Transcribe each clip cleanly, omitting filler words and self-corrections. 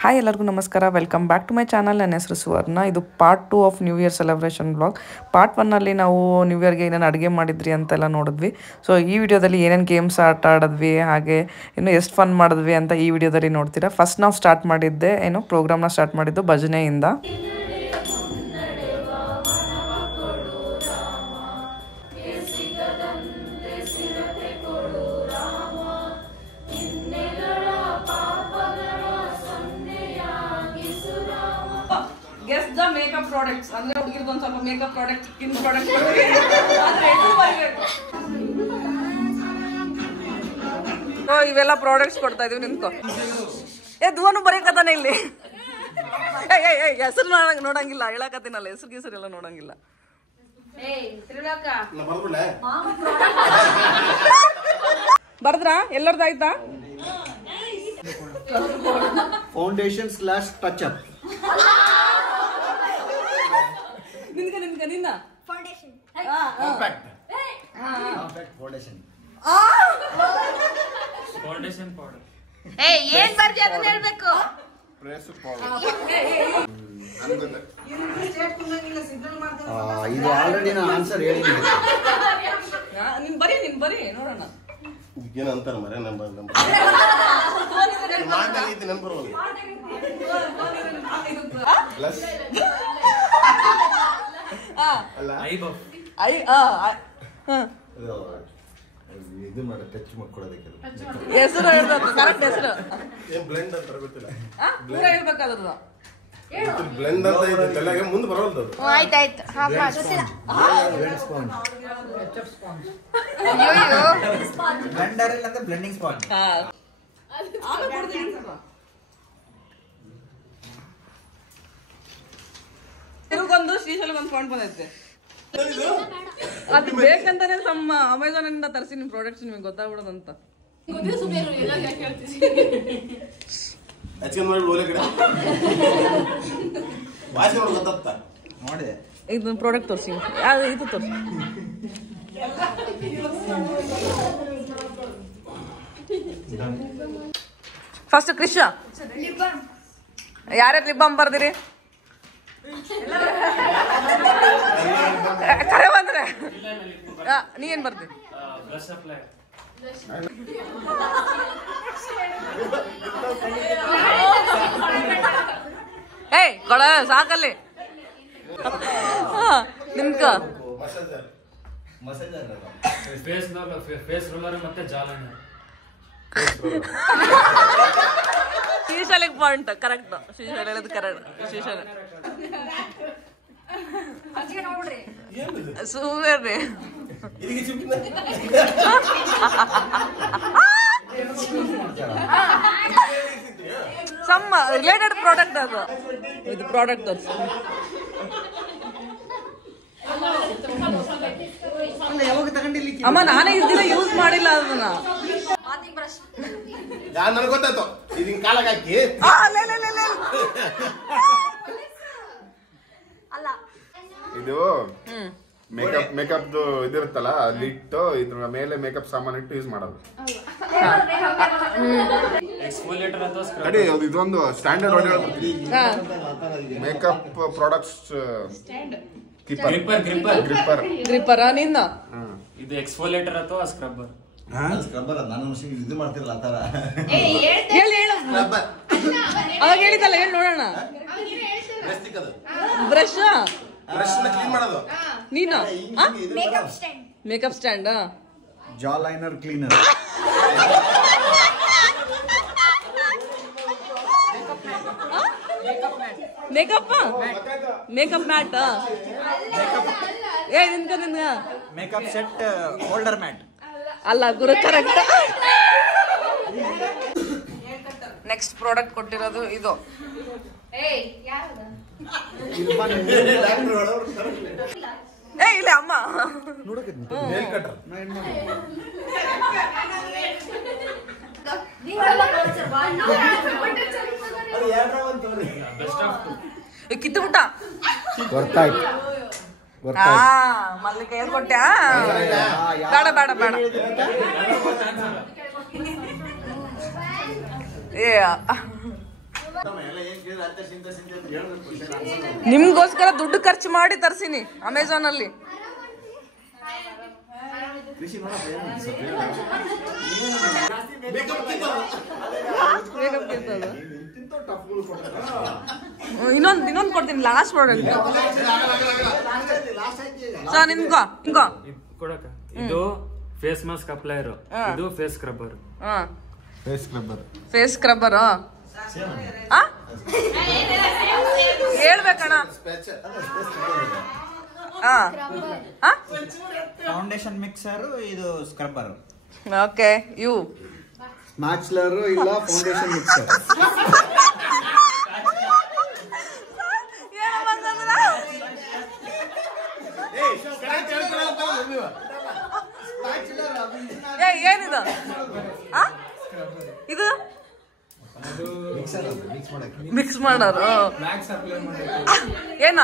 Hi ಎಲ್ಲರಿಗೂ ನಮಸ್ಕಾರ, welcome back to my channel. ನನ್ನ ಹೆಸರು ಸುವರ್ಣ. ಇದು part 2 of new year celebration blog. Part 1ನಲ್ಲಿ ನಾವು ನ್ಯೂ ಇಯರ್ಗೆ ಏನೇನು ಅಡುಗೆ ಮಾಡಿದ್ರಿ ಅಂತೆಲ್ಲ ನೋಡಿದ್ವಿ. ಸೊ ಈ ವಿಡಿಯೋದಲ್ಲಿ ಏನೇನು ಗೇಮ್ಸ್ ಆಟ ಆಡಿದ್ವಿ, ಹಾಗೆ ಇನ್ನು ಎಷ್ಟು ಫನ್ ಮಾಡಿದ್ವಿ ಅಂತ ಈ ವಿಡಿಯೋದಲ್ಲಿ ನೋಡ್ತೀರಾ. ಫಸ್ಟ್ ನಾವು ಸ್ಟಾರ್ಟ್ ಮಾಡಿದ್ದೆ ಪ್ರೋಗ್ರಾಮ್ನ ಸ್ಟಾರ್ಟ್ ಮಾಡಿದ್ದು ಭಜನೆಯಿಂದ. ಗೆಸ್ ದ ಮೇಕಪ್ ಪ್ರಾಡಕ್ಟ್ಸ್ ಅಂದ್ರೆ ಹುಡುಗಿರ್ದು ಒಂದು ಸ್ವಲ್ಪ ಮೇಕಪ್ ಪ್ರಾಡಕ್ಟ್, ಸ್ಕಿನ್ ಪ್ರಾಡಕ್ಟ್ ಇವೆಲ್ಲ ಪ್ರಾಡಕ್ಟ್ಸ್ ಕೊಡ್ತಾ ಇದೀವಿ. ನಿಂತ್ಕೋ, ಧುವನು ಬರೀಕತಾನೆ ಇಲ್ಲಿ. ಹೆಸರು ನೋಡಂಗಿಲ್ಲ, ಹೇಳಕತ್ತೀನಲ್ಲ, ಹೆಸರು ಗೀಸರೆಲ್ಲ ನೋಡಂಗಿಲ್ಲ. ಬರ್ದ್ರಾ ಎಲ್ಲರದ್ದು ಆಯ್ತಾ? Foundation slash touch up. ನಿನ್ನ foundation compact foundation foundation powder. ಏನ್ ಬರ್ದಿ ಅದನ್ನ ಹೇಳ್ಬೇಕು. Press powder. ಇದು ಆಲ್ರೆಡಿ ನಾನು ಆನ್ಸರ್ ಹೇಳಿದ್ದೀನಿ. ನೀನ್ ಬರೀ ನೋಡೋಣ. ಏನಂತಾರ ಮರ ನಂಬರ್ ಪ್ಲಸ್ ಇದು ಮಾಡ ಟಚ್ ಮಾಡ್ಕೊಡೋದಕ್ಕೆ ಹೆಸರು ಹೇಳ್ಬೇಕು, ಕರೆಕ್ಟ್ ಹೆಸರು ಬ್ಲೆಂಡ್ ಅಂತ ಗೊತ್ತಿಲ್ಲ. ಪೂರ ಹೇಳ್ಬೇಕಾದ್ರದ್ದು ಬ್ಲೆಂಡ್ ಅಂತ ಇದೆ ತಲೆಗೆ ಮುಂದೆ ಬರೋಲ್ದು. ಆಯ್ತಾಯ್ತು ಬ್ಲೆಂಡರ್ ಇಲ್ಲ ಅಂದ್ರೆ ಬ್ಲೆಂಡಿಂಗ್ ಸ್ಪಾಂಜ್. ತಿರುಗೊಂದು ಶ್ರೀಶೈಲಗೊಂದು ಫಾಂಟ್ ಬಂದೈತೆ. ಅದು ಬೇಕಂತಾನೆ ನಮ್ಮ ಅಮೆಝಾನ್ ಇಂದ ತರಿಸಿ ನಿಮ್ ಪ್ರಾಡಕ್ಟ್ಸ್ ನಿಮಗೆ ಗೊತ್ತಾಗ್ಬಿಡೋದಂತ. ಹಚ್ಕೊಂಡ್ ಮಾಡಿ ಓಲೆ ಕಡೆ ವಾಸನೆ ನೋಡಿ ಗೊತ್ತಾಗ್ತಾ ನೋಡಿದೆ. ಇದು ಪ್ರಾಡಕ್ಟ್ ತೋರಿಸಿ, ಯಾವ್ದು ಇದು ತೋರಿಸಿ. ಫಸ್ಟ್ ಕ್ರಿಶ್, ಯಾರ್ಯಾರು ಲಿಪ್ ಬಾಮ್ ಬರ್ದಿರಿ? ಕರೆ ಬಂದ್ರೆ ನೀ ಏನ್ ಬರ್ದಿ? ಏಯ್ ಕೊಳ ಸಾಕಲ್ಲಿ ನಿಮ್ಕ ಫೇಸ್ ರೋಲರ್ ಮತ್ತೆ ಜಾಲನೆ. ಶ್ರೀಶೈಲಿಗೆ ಪಾಯಿಂಟ್ ಕರೆಕ್ಟ್. ಶ್ರೀಶೈಲ ಹೇಳೋದು ಕರೆಕ್ಟ್. ಶ್ರೀಶೈಲ ಸುಮ್ನೆ ಸಮ್ ರಿಲೇಟೆಡ್ ಪ್ರಾಡಕ್ಟ್ ಅದು. ಇದು ಪ್ರಾಡಕ್ಟ್ ತೋರಿಸಿ. ಅಮ್ಮ ನಾನೇ ಇದನ್ನ ಯೂಸ್ ಮಾಡಿಲ್ಲ ಅದನ್ನ. ನನಗೆ ಗೊತ್ತಾಯ್ತು. ಇದನ್ ಕಾಲಕ್ಕೆ ಹಾಕಿ ಇದು ಮೇಕಪ್ ಇದಿರುತ್ತಲ್ಲ, ಅಲ್ಲಿಟ್ಟು ಇದ್ರ ಮೇಲೆ ಮೇಕಪ್ ಸಾಮಾನು ಇಟ್ಟು ಯೂಸ್ ಮಾಡೋದು. ಎಕ್ಸ್ಫೋಲಿಯೇಟರ್ ಅಥವಾ ಸ್ಕ್ರಬ್. ತಡಿ, ಇದೊಂದು ಸ್ಟ್ಯಾಂಡರ್ಡ್ ಮೇಕಪ್ ಪ್ರಾಡಕ್ಟ್ಸ್ ಗ್ರಿಪ್ಪರ್ ನಿನ್ನ. ಇದು ಎಕ್ಸ್ಫೋಲಿಯೇಟರ್ ಅಥವಾ ಸ್ಕ್ರಬ್ಬರ್. ಸ್ಕ್ರಬ್ಬರ್ ನಾನು ಇದು ಮಾಡ್ತಿರಲ್ಲ ಆ ತರ. ಹೇಳು ಅವಾಗ ಹೇಳಿದಲ್ಲ, ಹೇಳಿ ನೋಡೋಣ. ಬ್ರಷ್ ಕ್ಲೀನ್ ಮಾಡೋದು. ನೀನು ಮೇಕಪ್ ಸ್ಟ್ಯಾಂಡ್. Makeup stand. ಜಾ liner cleaner. Makeup makeup mat. ನಿನ್ಗ ಮೇಕಪ್ ಸೆಟ್ ಹೋಲ್ಡರ್ ಮ್ಯಾಟ್. ಅಲ್ಲ ಗುರು, ಕರೆಕ್ಟ್. ನೆಕ್ಸ್ಟ್ ಪ್ರಾಡಕ್ಟ್ ಕೊಟ್ಟಿರೋದು ಇದು. ಇಲ್ಲ ಅಮ್ಮ ಕಿತ್ತು ಬಿಟ್ಟ. ಗೊತ್ತಾಯ್ತು. ಮಲ್ಲಿಕ ಏನ್ ಕೊಟ್ಟ್ಯಾ? ಬೇಡ ಬೇಡ ಬೇಡ. ಏ ನಿಮ್ಗೋಸ್ಕರ ದುಡ್ಡು ಖರ್ಚು ಮಾಡಿ ತರ್ಸಿನಿ ಅಮೆಝಾನ್ ಅಲ್ಲಿ. ಇನ್ನೊಂದು ಕೊಡ್ತೀನಿ, ಲಾಸ್ಟ್ ಪ್ರಾಡಕ್ಟ್. ಸರ್ ನಿಮ್ಗೋ ಕೊಡಕ ಇದು ಫೇಸ್ ಮಾಸ್ಕ್ ಅಪ್ಲೈಯರ್, ಇದು ಫೇಸ್ ಸ್ಕ್ರಬ್ಬರ್. ಫೇಸ್ ಸ್ಕ್ರಬ್ಬರ್ ಹೇಳ್ಬೇಕಣ್ಣ. ಫೌಂಡೇಶನ್ ಮಿಕ್ಸರ್, ಇದು ಸ್ಕ್ರಬ್ಬರ್. ಓಕೆ, ಯು ಸ್ಮಾಚ್ಲರ್ ಇಲ್ಲ ಫೌಂಡೇಶನ್ ಮಿಕ್ಸರ್. ಏನಿದು ಇದು ಮಿಕ್ಸ್ ಮಾಡೋರು ಏನ?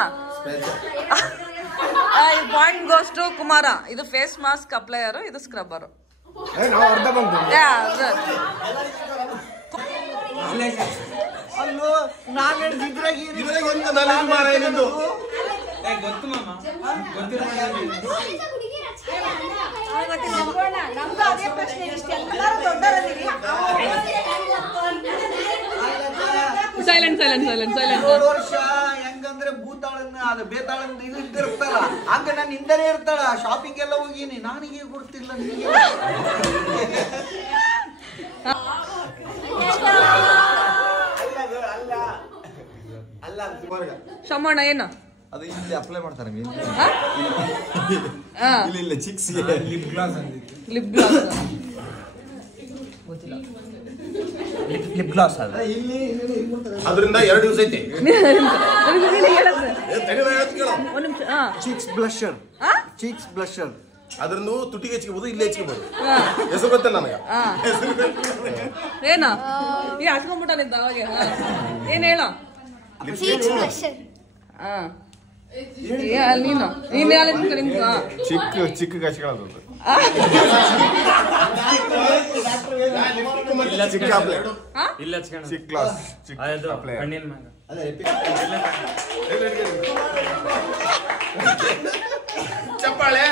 Point goes to Kumara. ಇದು ಫೇಸ್ ಮಾಸ್ಕ್ ಅಪ್ಲೈಯರ್, ಇದು scrubber. Silent silent silent silent. ವರ್ಷ ಹೆಂಗಂದ್ರೆ ಭೂತಾಳನ್ನ ಅದು ಬೇತಾಳನ್ನ ಇದು ಇರ್ತಾಳ, ಹಂಗ ನಾನು ಹಿಂದನೇ ಇರ್ತಾಳ. ಶಾಪಿಂಗ್ ಎಲ್ಲ ಹೋಗಿನಿ, ನನಗೆ ಗೊತ್ತಿಲ್ಲ. ಶಮಣ್ಣ ಏನು ಅದು ಇಲ್ಲಿ ಅಪ್ಲೈ ಮಾಡ್ತಾರೆ. ಇಲ್ಲ chicks lip glass lip glass ಅದರಿಂದ 2 ದಿವಸ ಐತಿ. Cheeks ಬ್ಲಷರ್, cheeks ಬ್ಲಷರ್. ಅದ್ರನ್ನು ತುಟಿಗೆ ಹಚ್ಕೋಬಹುದು, ಇಲ್ಲೇ ಹಚ್ಕೋಬಹುದು. ಹೆಸರು ಗೊತ್ತಲ್ಲ ನನಗೆ. ಏನ ಈ ಹಚ್ಕೊಂಡ್ಬಿಟ್ಟಾನಿದ್ದ ಅವಾಗ. ಏನ್ ಹೇಳ? ನೀನು ಚಿಕ್ಕ ಗಾಸಿಗಳದು. ಇಲ್ಲ ಚಿಕ್ಕ ಗ್ಲಾಸ್, ಕಣ್ಣಿನ ಮ್ಯಾಗ ಚಪ್ಪಾಳೆ.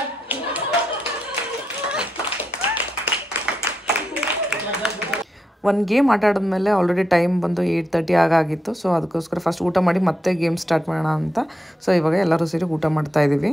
ಒಂದು ಗೇಮ್ ಆಟ ಆಡಿದ್ಮೇಲೆ ಆಲ್ರೆಡಿ ಟೈಮ್ ಬಂದು 8:30 ಆಗಾಗಿತ್ತು. ಸೊ ಅದಕ್ಕೋಸ್ಕರ ಫಸ್ಟ್ ಊಟ ಮಾಡಿ ಮತ್ತೆ ಗೇಮ್ ಸ್ಟಾರ್ಟ್ ಮಾಡೋಣ ಅಂತ. ಸೊ ಇವಾಗ ಎಲ್ಲರೂ ಸೇರಿ ಊಟ ಮಾಡ್ತಾ ಇದ್ದೀವಿ.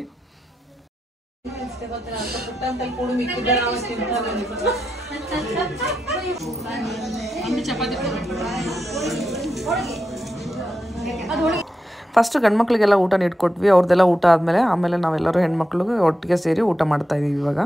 ಫಸ್ಟ್ ಗಂಡ್ಮಕ್ಳಿಗೆಲ್ಲ ಊಟ ನೀಡ್ಕೊಟ್ವಿ. ಅವ್ರದ್ದೆಲ್ಲ ಊಟ ಆದಮೇಲೆ ಆಮೇಲೆ ನಾವೆಲ್ಲರೂ ಹೆಣ್ಮಕ್ಳಿಗೆ ಒಟ್ಟಿಗೆ ಸೇರಿ ಊಟ ಮಾಡ್ತಾ ಇದ್ದೀವಿ ಇವಾಗ.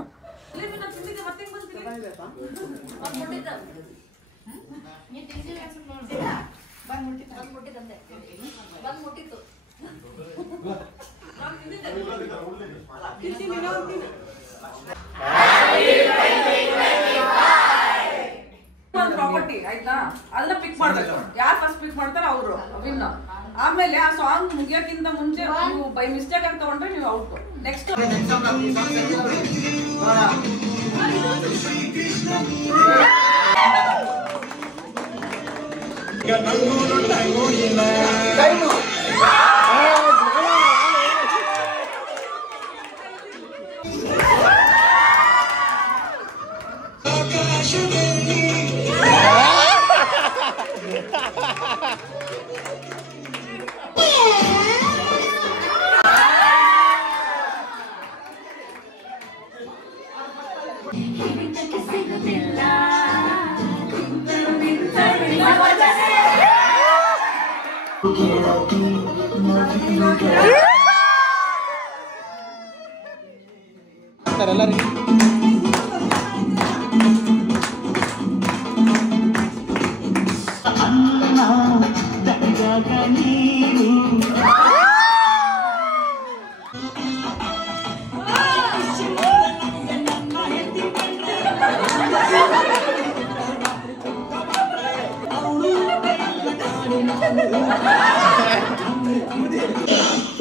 ಪ್ರಾಪರ್ಟಿ ಆಯ್ತಾ, ಅದನ್ನ ಪಿಕ್ ಮಾಡ್ಬೇಕು. ಯಾರು ಫಸ್ಟ್ ಪಿಕ್ ಮಾಡ್ತಾರ ಅವರು ವಿನ್. ಆಮೇಲೆ ಆ ಸಾಂಗ್ ಮುಗಿಯೋಕ್ಕಿಂತ ಮುಂಚೆ ನೀವು ಬೈ ಮಿಸ್ಟೇಕ್ ಆಗಿ ತಗೊಂಡ್ರೆ ನೀವು out. Next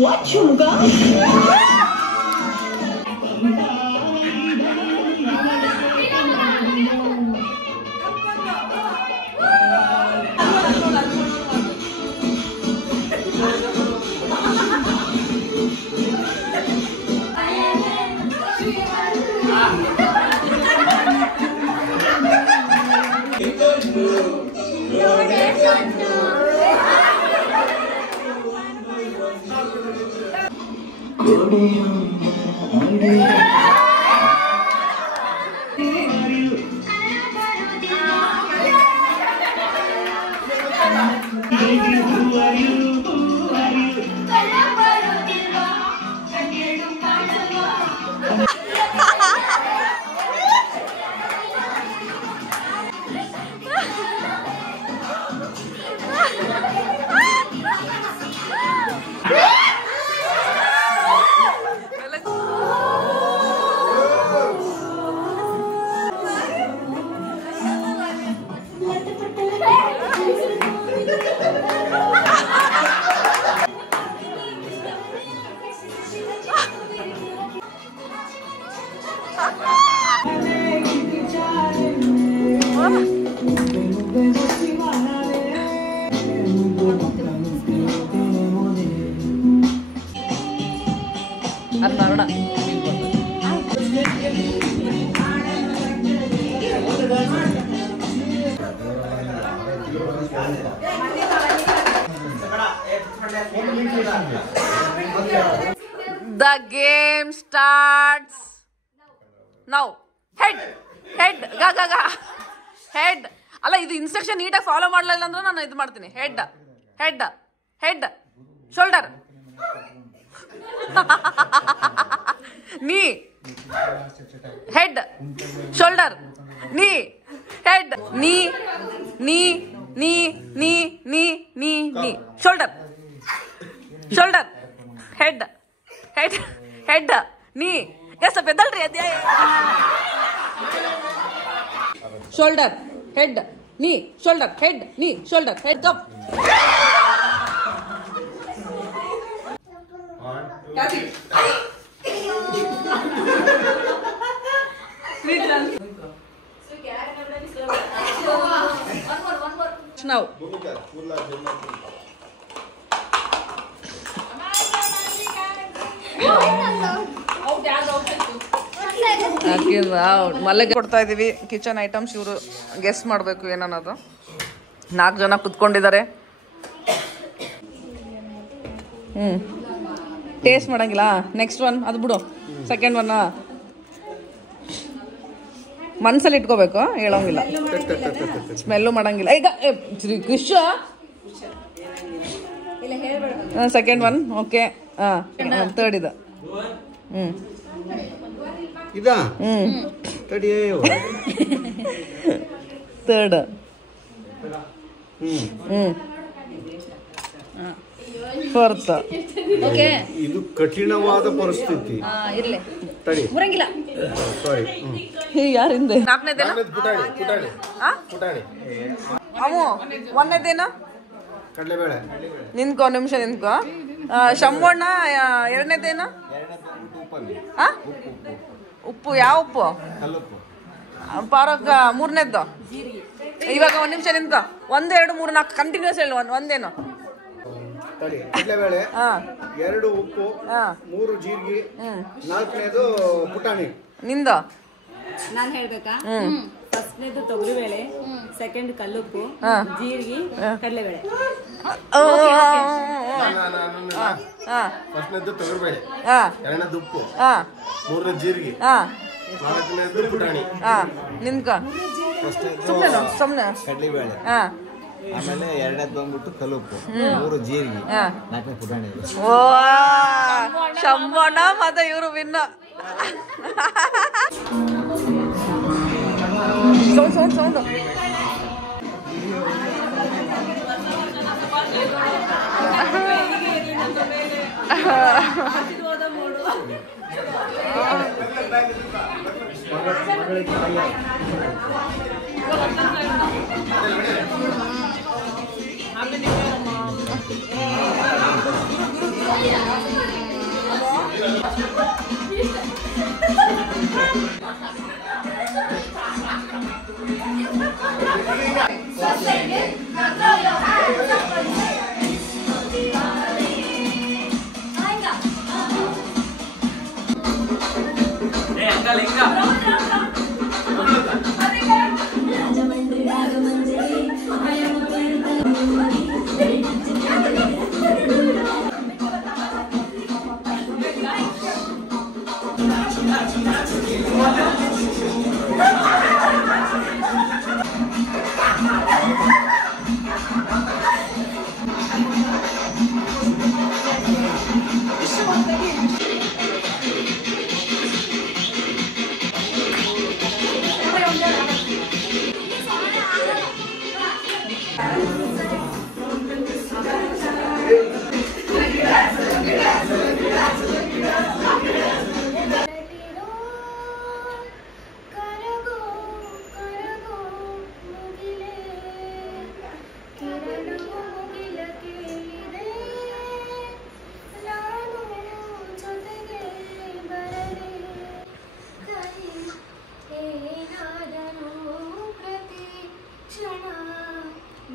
What you got? The game starts now. Head. Ga. Head. ಅಲ್ಲ ಇದು ಇನ್ಸ್ಟ್ರಕ್ಷನ್ ನೀಟಾಗಿ ಫಾಲೋ ಮಾಡಲಿಲ್ಲ ಅಂದ್ರೆ ನಾನು ಇದು ಮಾಡ್ತೀನಿ. ಹೆಡ್ ಶೋಲ್ಡರ್ ನೀ ಹೆಡ್ ಶೋಲ್ಡರ್ ನೀ ಹೆಡ್ ನೀ ಶೋಲ್ಡರ್ ಹೆಡ್ ನೀ ಸ್ವಲ್ಪ ಎದ್ದಲ್ರಿ ಅದೇ ಶೋಲ್ಡರ್ ಹೆಡ್ ನೀ ಶೋಲ್ಡರ್ ಹೆಡ್ ನೀ ಶೋಲ್ಡರ್ ಹೆಡ್ ಕಪ್ now ಮಲ್ಲಿಗೆ ಕೊಡ್ತಾ ಇದೀವಿ ಕಿಚನ್ ಐಟಮ್ಸ್. ಇವರು ಗೆಸ್ ಮಾಡಬೇಕು ಏನನ್ನೋದು. 4 ಜನ ಕುತ್ಕೊಂಡಿದ್ದಾರೆ. ಟೇಸ್ಟ್ ಮಾಡಂಗಿಲ್ಲ. ನೆಕ್ಸ್ಟ್ ಒನ್ ಅದು ಬಿಡು. ಸೆಕೆಂಡ್ ಒನ್ ಮನ್ಸಲ್ಲಿ ಇಟ್ಕೋಬೇಕು, ಹೇಳೋಂಗಿಲ್ಲ. ಸ್ಮೆಲ್ಲು ಮಾಡಂಗಿಲ್ಲ. ಈಗ ಕೃಷ ಸೆಕೆಂಡ್ ಒನ್ ಓಕೆ. ಥರ್ಡ್ ಇದು ಥರ್ಡ್ ಫೋರ್ತ್. ಇದು ಕಠಿಣವಾದ ಪರಿಸ್ಥಿತಿ. ಯಾರಿಂದ ನಾಲ್ಕನೇದೇನು ಅವು ಒಂದನೇದೇನು ಕಡಲೆಬೇಳೆ. ನಿನ್ಕೋ ನಿಮಿಷ ನಿನ್ಕೋ. ಶಂಭಣ್ಣ ಎರಡನೇದೇನು ಉಪ್ಪು. ಯಾವ ಉಪ್ಪು? ಪಾರಕ್ ಮೂರನೇದ್ದು. ಇವಾಗ 1 ನಿಮಿಷ ನಿಂತ್ಕೋ. 1 2 3 4 ಕಂಟಿನ್ಯೂಸ್ ಹೇಳು. ಒಂದೇನು ಕಡಲೆಬೇಳೆ, 2 ಉಪ್ಪು, 3 ಜೀರಿಗೆ, 4ನೇದು ಪುಟಾಣಿ. ನಿಂದು ನಾನು ಹೇಳ್ಬೇಕಾ? ಫಸ್ಟ್ನೇದು ತೊಗರಿಬೇಳೆ, ಸೆಕೆಂಡ್ ಕಲ್ಲುಪ್ಪು, ಜೀರಿಗೆ, ಕಡಲೆಬೇಳೆ. ಫಸ್ಟ್ನೇದು ತೊಗರಿಬೇಳೆ, 2ನೇದು ಉಪ್ಪು, 3ನೇದು ಜೀರಿಗೆ, 4ನೇದು ಪುಟಾಣಿ. ನಿನ್ಕ ಸುಮ್ಮನೆ ಕಡಲೆಬೇಳೆ, ಆಮೇಲೆ 2ನೇದು ಬಂದ್ಬಿಟ್ಟು ಕಲ್ಲುಪ್ಪು, 3 ಜೀರಿಗೆ, 4ನೇ ಪುಟಾಣಿ. ಓ ಶಂಭಣ್ಣ ಮತ್ತೆ ಇವರು ವಿನ್ನ. ಸೌಂಡ್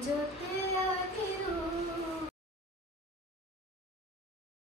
ಜೊತೆ